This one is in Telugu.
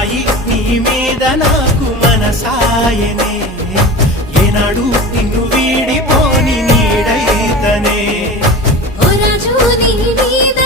సాయి నీ మీద నాకు మనసాయనే ఏనాడు నిన్ను వీడిపోని నీడైతనే ఓ రాజు నీ మీద